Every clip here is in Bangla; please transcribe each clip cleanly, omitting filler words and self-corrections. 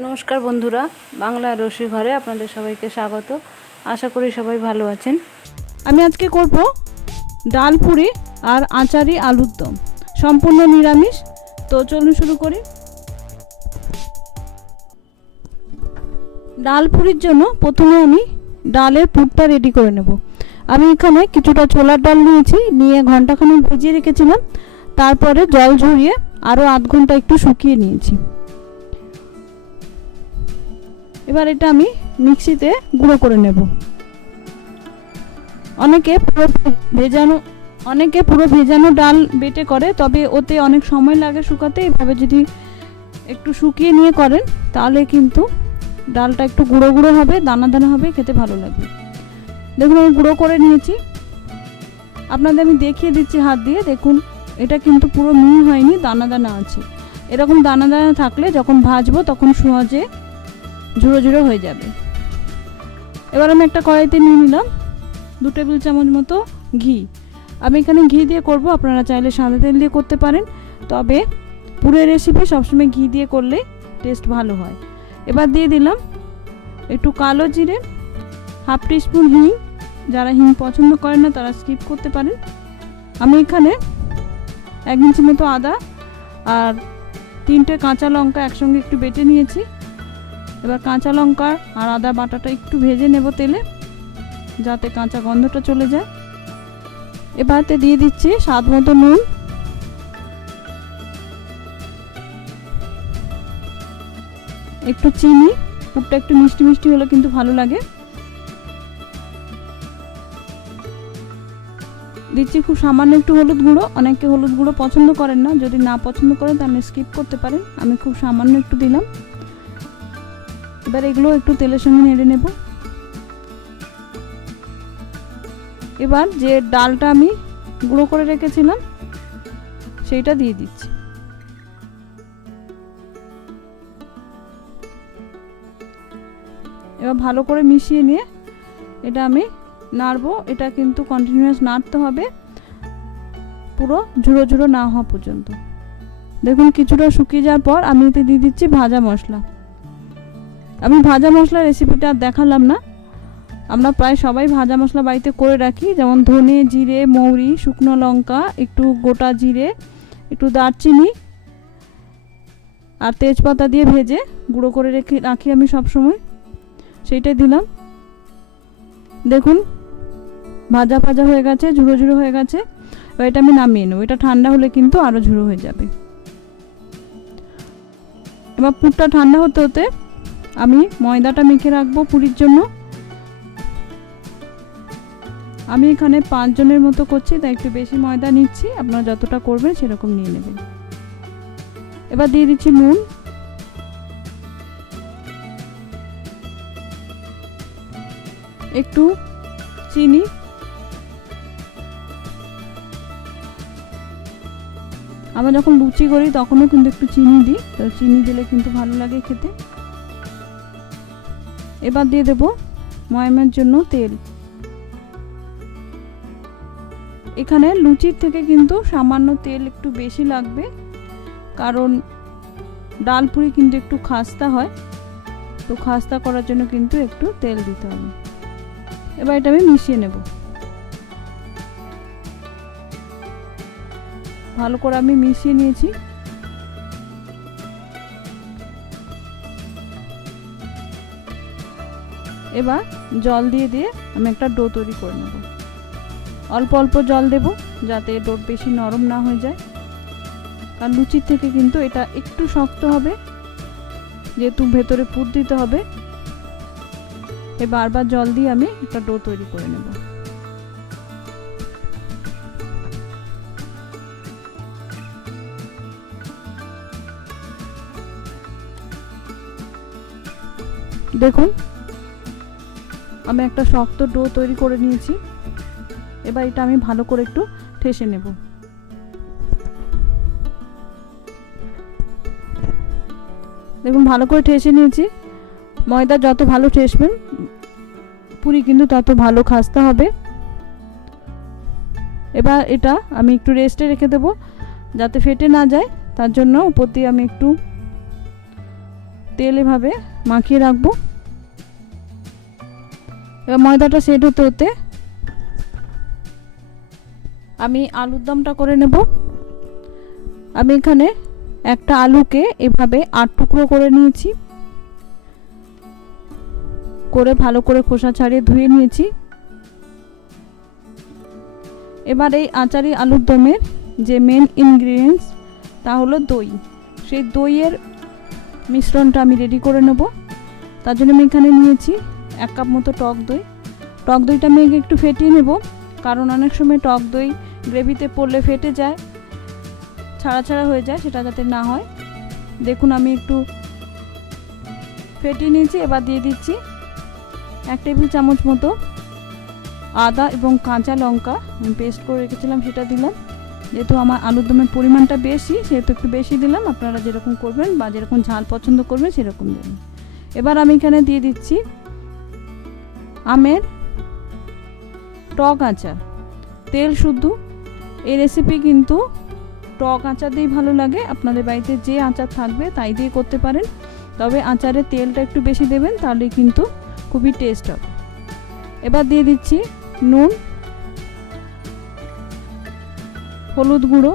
নমস্কার বন্ধুরা, বাংলা রসি ঘরে আপনাদের সবাইকে স্বাগত। আশা করি সবাই ভালো আছেন। আমি আজকে করব ডাল পুরি আর আচারি আলুর দম, সম্পূর্ণ নিরামিষ। তো চলুন শুরু করি। ডাল পুরির জন্য প্রথমে আমি ডালের পুরটা রেডি করে নেব। আমি এখানে কিছুটা ছোলার ডাল নিয়ে ঘন্টাখানেক ভিজিয়ে রেখেছিলাম। তারপরে জল ঝরিয়ে আরও আধ ঘন্টা একটু শুকিয়ে নিয়েছি। এবার এটা আমি মিক্সিতে গুঁড়ো করে নেব। অনেকে পুরো ভেজানো ডাল বেটে করে, তবে ওতে অনেক সময় লাগে শুকাতে। এভাবে যদি একটু শুকিয়ে নিয়ে করেন তাহলে কিন্তু ডালটা একটু গুঁড়ো গুঁড়ো হবে, দানা দানা হবে, খেতে ভালো লাগবে। দেখুন আমি গুঁড়ো করে নিয়েছি। আপনাদের আমি দেখিয়ে দিচ্ছি হাত দিয়ে। দেখুন এটা কিন্তু পুরো মিহি হয়নি, দানা দানা আছে। এরকম দানা দানা থাকলে যখন ভাজবো তখন সহজে ঝুড়ো ঝুড়ো হয়ে যাবে। এবার আমি একটা কড়াইতে নিয়ে নিলাম 2 টেবিল চামচ মতো ঘি। আমি এখানে ঘি দিয়ে করব, আপনারা চাইলে সাদা তেল দিয়ে করতে পারেন, তবে পুরের রেসিপি সবসময় ঘি দিয়ে করলে টেস্ট ভালো হয়। এবার দিয়ে দিলাম একটু কালো জিরে, হাফ টিস্পুন হিং। যারা হিং পছন্দ করেন না তারা স্কিপ করতে পারেন। আমি এখানে 1 ইঞ্চি মতো আদা আর 3টে কাঁচা লঙ্কা একসঙ্গে একটু বেটে নিয়েছি। এবার কাঁচা লঙ্কা আর আদা বাটাটা একটু ভেজে নেব তেলে, যাতে কাঁচা গন্ধটা চলে যায়। এবারে দিয়ে দিচ্ছি স্বাদ মতো নুন, একটু চিনি। পুরটা একটু মিষ্টি মিষ্টি হলে কিন্তু ভালো লাগে। দিচ্ছি খুব সামান্য একটু হলুদ গুঁড়ো। অনেকে হলুদ গুঁড়ো পছন্দ করেন না, যদি না পছন্দ করেন তাহলে স্কিপ করতে পারেন। আমি খুব সামান্য একটু দিলাম। এবার এগুলো একটু তেলের সঙ্গে নেড়ে নেব। এবার যে ডালটা আমি গুঁড়ো করে রেখেছিলাম সেইটা দিয়ে দিচ্ছি। এবার ভালো করে মিশিয়ে নিয়ে এটা আমি নাড়বো। এটা কিন্তু কন্টিনিউয়াস নাড়তে হবে পুরো ঝুড়ো ঝুড়ো না হওয়া পর্যন্ত। দেখুন কিছুটা শুকিয়ে যাওয়ার পর আমি এতে দিয়ে দিচ্ছি ভাজা মশলা। আমি ভাজা মশলার রেসিপিটা দেখালাম না। আমরা প্রায় সবাই ভাজা মশলা বাড়িতে করে রাখি, যেমন ধনে, জিরে, মৌরি, শুকনো লঙ্কা, একটু গোটা জিরে, একটু দারচিনি আর তেজপাতা দিয়ে ভেজে গুঁড়ো করে রাখি আমি সব সময়, সেইটাই দিলাম। দেখুন ভাজা ভাজা হয়ে গেছে, ঝুড়ো ঝুড়ো হয়ে গেছে। এবার এটা আমি নামিয়ে নেব। এটা ঠান্ডা হলে কিন্তু আরও ঝুড়ো হয়ে যাবে। এবার পুরটা ঠান্ডা হতে হতে আমি ময়দাটা মেখে রাখবো পুরির জন্য। আমি এখানে 5 জনের মতো করছি, তাই একটু বেশি ময়দা নিচ্ছি। আপনারা যতটা করবেন সেরকম নিয়ে নেবেন। এবার দিয়ে দিচ্ছি নুন, একটু চিনি, আমরা যখন লুচি করি তখনও কিন্তু একটু চিনি দিই, তো চিনি দিলে কিন্তু ভালো লাগে খেতে। এবার দিয়ে দেব ময়ামের জন্য তেল। এখানে লুচির থেকে কিন্তু সামান্য তেল একটু বেশি লাগবে, কারণ ডাল পুরি কিন্তু একটু খাস্তা হয়, তো খাস্তা করার জন্য কিন্তু একটু তেল দিতে হবে। এবার এটা আমি মিশিয়ে নেব। ভালো করে আমি মিশিয়ে নিয়েছি। এবার জল দিয়ে দিয়ে আমি একটা ডো তৈরি করে নেব। অল্প অল্প জল দেব, যাতে ডো বেশি নরম না হয়ে যায়, কারণ লুচির থেকে কিন্তু এটা একটু শক্ত হবে, যেহেতু ভেতরে পুর দিতে হবে। বারবার জল দিয়ে আমি একটা ডো তৈরি করে নেব। দেখুন আমি একটা শক্ত ডো তৈরি করে নিয়েছি। এবার এটা আমি ভালো করে একটু ঠেসে নেব। দেখুন ভালো করে ঠেসে নিয়েছি। ময়দা যত ভালো ঠেসবেন পুরি কিন্তু তত ভালো খাস্তা হবে। এবার এটা আমি একটু রেস্টে রেখে দেব, যাতে ফেটে না যায়। তার জন্য উপর দিয়ে আমি একটু তেল এভাবে মাখিয়ে রাখবো। এবার ময়দাটা সেট হতে হতে আমি আলুর দমটা করে নেব। আমি এখানে একটা আলুকে এভাবে 8 টুকরো করে নিয়েছি, করে ভালো করে খোসা ছাড়িয়ে ধুয়ে নিয়েছি। এবার এই আচারি আলুর দমের যে মেন ইনগ্রিডিয়েন্টস তা হলো দই। সেই দইয়ের মিশ্রণটা আমি রেডি করে নেব। তার জন্য আমি এখানে নিয়েছি 1 কাপ মতো টক দই। টক দইটা আমি একটু ফেটিয়ে নেব, কারণ অনেক সময় টক দই গ্রেভিতে পড়লে ফেটে যায়, ছাড়া ছাড়া হয়ে যায়, সেটা যাতে না হয়। দেখুন আমি একটু ফেটিয়ে নিয়েছি। এবার দিয়ে দিচ্ছি 1 টেবিল চামচ মতো আদা এবং কাঁচা লঙ্কা আমি পেস্ট করে রেখেছিলাম, সেটা দিলাম। যেহেতু আমার আলুর দমের পরিমাণটা বেশি, সেহেতু একটু বেশি দিলাম। আপনারা যেরকম করবেন বা যেরকম ঝাল পছন্দ করবেন সেরকম দেবেন। এবার আমি এখানে দিয়ে দিচ্ছি আমের টক আচার, তেল শুদ্ধ। এই রেসিপি কিন্তু টক আচার দিয়েই ভালো লাগে। আপনাদের বাড়িতে যে আচার থাকবে তাই দিয়ে করতে পারেন, তবে আচারের তেলটা একটু বেশি দেবেন, তাহলে কিন্তু খুবই টেস্ট হবে। এবার দিয়ে দিচ্ছি নুন, হলুদ গুঁড়ো,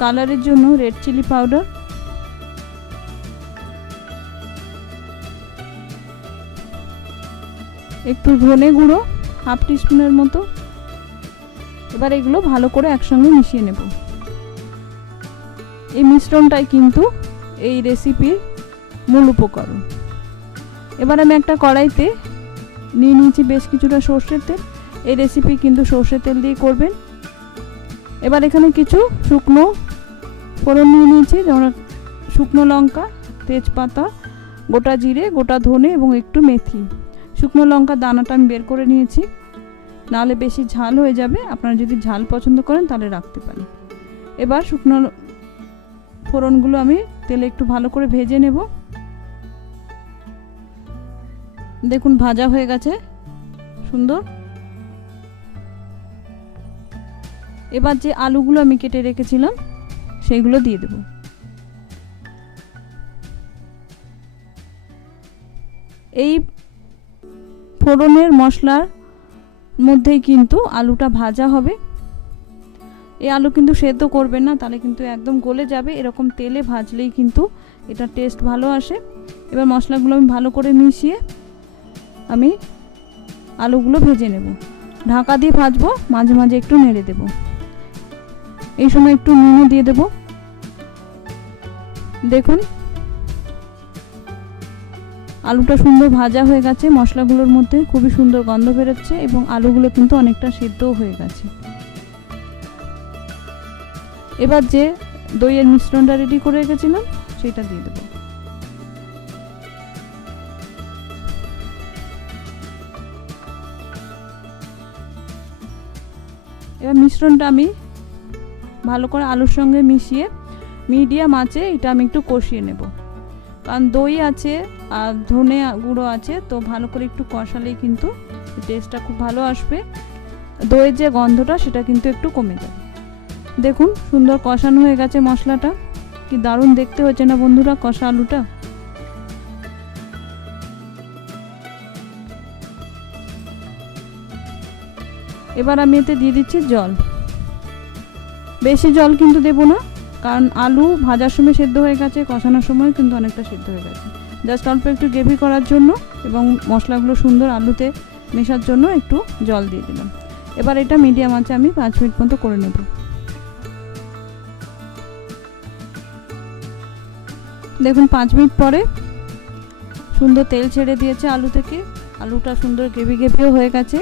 কালারের জন্য রেড চিলি পাউডার, একটু ধনে গুঁড়ো 1/2 টিস্পুনের মতো। এবার এগুলো ভালো করে একসঙ্গে মিশিয়ে নেব। এই মিশ্রণটাই কিন্তু এই রেসিপির মূল উপকরণ। এবার আমি একটা কড়াইতে নিয়ে নিয়েছি বেশ কিছুটা সর্ষের তেল। এই রেসিপি কিন্তু সর্ষের তেল দিয়ে করবেন। এবার এখানে কিছু শুকনো ফোড়ন নিয়ে নিয়েছি, যেমন শুকনো লঙ্কা, তেজপাতা, গোটা জিরে, গোটা ধনে এবং একটু মেথি। শুকনো লঙ্কার দানাটা আমি বের করে নিয়েছি, নাহলে বেশি ঝাল হয়ে যাবে। আপনারা যদি ঝাল পছন্দ করেন তাহলে রাখতে পারেন। এবার শুকনো ফোড়নগুলো আমি তেলে একটু ভালো করে ভেজে নেব। দেখুন ভাজা হয়ে গেছে সুন্দর। এবার যে আলুগুলো আমি কেটে রেখেছিলাম সেইগুলো দিয়ে দেব। এই ফোড়নের মশলার মধ্যেই কিন্তু আলুটা ভাজা হবে। এই আলু কিন্তু সেদ্ধ করবেন না, তাহলে কিন্তু একদম গলে যাবে। এরকম তেলে ভাজলেই কিন্তু এটা টেস্ট ভালো আসে। এবার মশলাগুলো আমি ভালো করে মিশিয়ে আমি আলুগুলো ভেজে নেব। ঢাকা দিয়ে ভাজবো, মাঝে মাঝে একটু নেড়ে দেব। এই সময় একটু নুনও দিয়ে দেব। দেখুন আলুটা সুন্দর ভাজা হয়ে গেছে, মশলাগুলোর মধ্যে খুবই সুন্দর গন্ধ বেরোচ্ছে এবং আলুগুলো কিন্তু অনেকটা সিদ্ধও হয়ে গেছে। এবার যে দইয়ের মিশ্রণটা রেডি করে রেখেছিলাম সেটা দিয়ে দেব। এবার মিশ্রণটা আমি ভালো করে আলুর সঙ্গে মিশিয়ে মিডিয়াম আঁচে এটা আমি একটু কষিয়ে নেব, কারণ দই আছে আর ধনে গুঁড়ো আছে, তো ভালো করে একটু কষালেই কিন্তু টেস্টটা খুব ভালো আসবে। দইয়ের যে গন্ধটা সেটা কিন্তু একটু কমে যাবে। দেখুন সুন্দর কষানো হয়ে গেছে মশলাটা, কি দারুণ দেখতে হচ্ছে না বন্ধুরা কষা আলুটা। এবার আমি এতে দিয়ে দিচ্ছি জল। বেশি জল কিন্তু দেব না, কারণ আলু ভাজার সময় সেদ্ধ হয়ে গেছে, কষানোর সময় কিন্তু অনেকটা সেদ্ধ হয়ে গেছে। জাস্ট অল্প একটু গ্রেভি করার জন্য এবং মশলাগুলো সুন্দর আলুতে মেশার জন্য একটু জল দিয়ে দিলাম। এবার এটা মিডিয়াম আঁচে আমি 5 মিনিট মতো করে নেব। দেখুন 5 মিনিট পরে সুন্দর তেল ছেড়ে দিয়েছে আলু থেকে, আলুটা সুন্দর গ্রেভি গ্রেভিও হয়ে গেছে,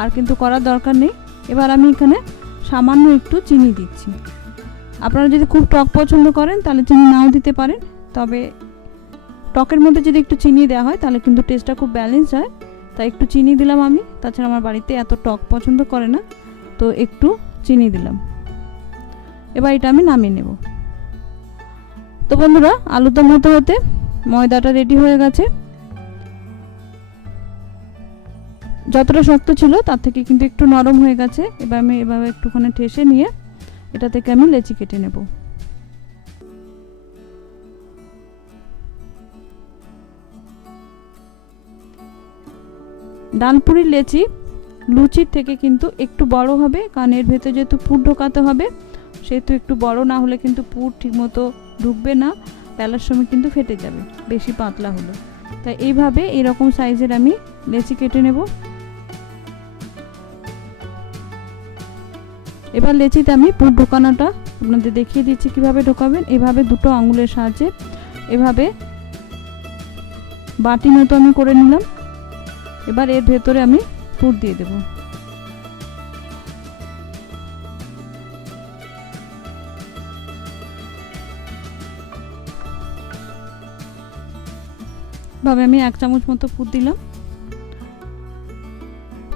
আর কিন্তু করার দরকার নেই। এবার আমি এখানে সামান্য একটু চিনি দিচ্ছি। আপনারা যদি খুব টক পছন্দ করেন তাহলে চিনি নাও দিতে পারেন, তবে টকের মধ্যে যদি একটু চিনি দেওয়া হয় তাহলে কিন্তু টেস্টটা খুব ব্যালেন্স হয়, তাই একটু চিনি দিলাম আমি। তাছাড়া আমার বাড়িতে এত টক পছন্দ করে না, তো একটু চিনি দিলাম। এবার এটা আমি নামিয়ে নেব। তো বন্ধুরা আলুদম হতে হতে ময়দাটা রেডি হয়ে গেছে। যতটা শক্ত ছিল তার থেকে কিন্তু একটু নরম হয়ে গেছে। এবার আমি এভাবে একটুখানি ঠেসে নিয়ে এটা থেকে আমি লেচি কেটে নেব। ডালপুরির লেচি লুচির থেকে কিন্তু একটু বড় হবে, কারণ এর ভেতরে যেহেতু পুর ঢোকাতে হবে সেহেতু একটু বড় না হলে কিন্তু পুর ঠিকমতো ঢুকবে না, বেলার সময় কিন্তু ফেটে যাবে বেশি পাতলা হলে। তাই এইভাবে এরকম সাইজের আমি লেচি কেটে নেব। এবার লেচিতে আমি পুর ঢোকানোটা আপনাদের দেখিয়ে দিচ্ছি কিভাবে ঢোকাবেন। এভাবে দুটো আঙুলের সাহায্যে এভাবে বাটি মতো আমি করে নিলাম। এবার এর ভেতরে আমি পুর দিয়ে দেব। ভাবে আমি 1 চামচ মতো পুর দিলাম।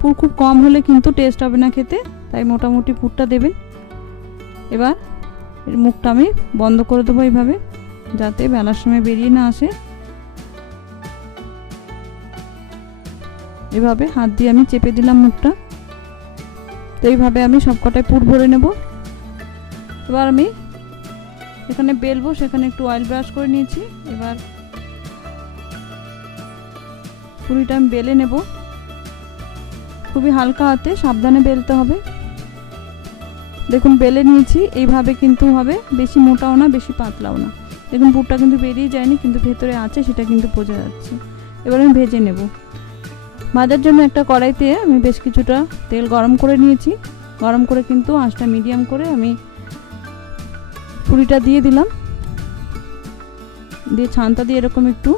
পুর খুব কম হলে কিন্তু টেস্ট হবে না খেতে, তাই মোটামুটি পুরটা দেবেন। এবার এর মুখটা আমি বন্ধ করে দেবো এইভাবে, যাতে বেলার সময় বেরিয়ে না আসে। এভাবে হাত দিয়ে আমি চেপে দিলাম মুখটা। তো এইভাবে আমি সবকটায় পুর ভরে নেব। এবার আমি এখানে বেলবো, সেখানে একটু অয়েল ব্রাশ করে নিয়েছি। এবার পুরিটা আমি বেলে নেব। খুবই হালকা হাতে সাবধানে বেলতে হবে। দেখুন বেলে নিয়েছি, এইভাবে কিন্তু হবে, বেশি মোটাও না বেশি পাতলাও না। দেখুন পুরটা কিন্তু বেরিয়ে যায়নি, কিন্তু ভেতরে আছে সেটা কিন্তু বোঝা যাচ্ছে। এবার আমি ভেজে নেব। ভাজার জন্য একটা কড়াইতে আমি বেশ কিছুটা তেল গরম করে নিয়েছি। গরম করে কিন্তু আঁচটা মিডিয়াম করে আমি পুরিটা দিয়ে দিলাম। দিয়ে ছানটা দিয়ে এরকম একটু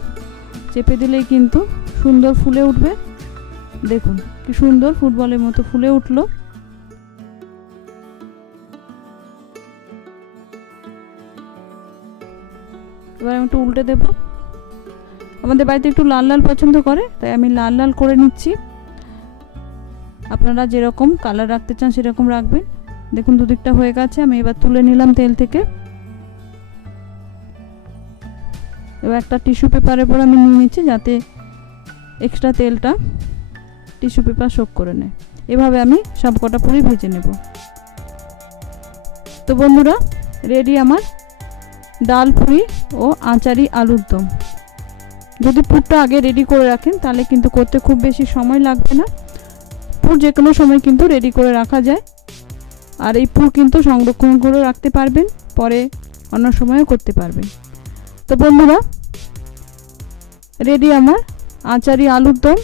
চেপে দিলেই কিন্তু সুন্দর ফুলে উঠবে। দেখুন কি সুন্দর ফুটবলের মতো ফুলে উঠলো। এবার আমি একটু উল্টে দেব। আমাদের বাড়িতে একটু লাল লাল পছন্দ করে, তাই আমি লাল লাল করে নিচ্ছি। আপনারা যেরকম কালার রাখতে চান সেরকম রাখবেন। দেখুন দুদিকটা হয়ে গেছে, আমি এবার তুলে নিলাম তেল থেকে। এবার একটা টিস্যু পেপারের উপর আমি নিয়ে নিচ্ছি, যাতে এক্সট্রা তেলটা টিস্যু পেপার সোক করে নেয়। এভাবে আমি সব কটা পুরি ভেজে নেব। তো বন্ধুরা, রেডি আমার ডাল পুরি ও আচারি আলুর দম। যদি পুরটা আগে রেডি করে রাখেন তাহলে কিন্তু করতে খুব বেশি সময় লাগবে না। পুর যে কোনো সময় কিন্তু রেডি করে রাখা যায়, আর এই পুর কিন্তু সংরক্ষণ করে রাখতে পারবেন, পরে অন্য সময়ও করতে পারবেন। তো বন্ধুরা, রেডি আমার আচারি আলুর দম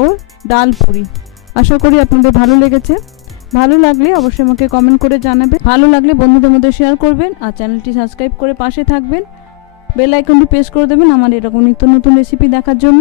ও ডাল পুরি। আশা করি আপনাদের ভালো লেগেছে। ভালো লাগলে অবশ্যই আমাকে কমেন্ট করে জানাবেন। ভালো লাগলে বন্ধুদের মধ্যে শেয়ার করবেন, আর চ্যানেলটি সাবস্ক্রাইব করে পাশে থাকবেন। বেল আইকনটি প্রেস করে দেবেন আমার এরকম নিত্য নতুন রেসিপি দেখার জন্য।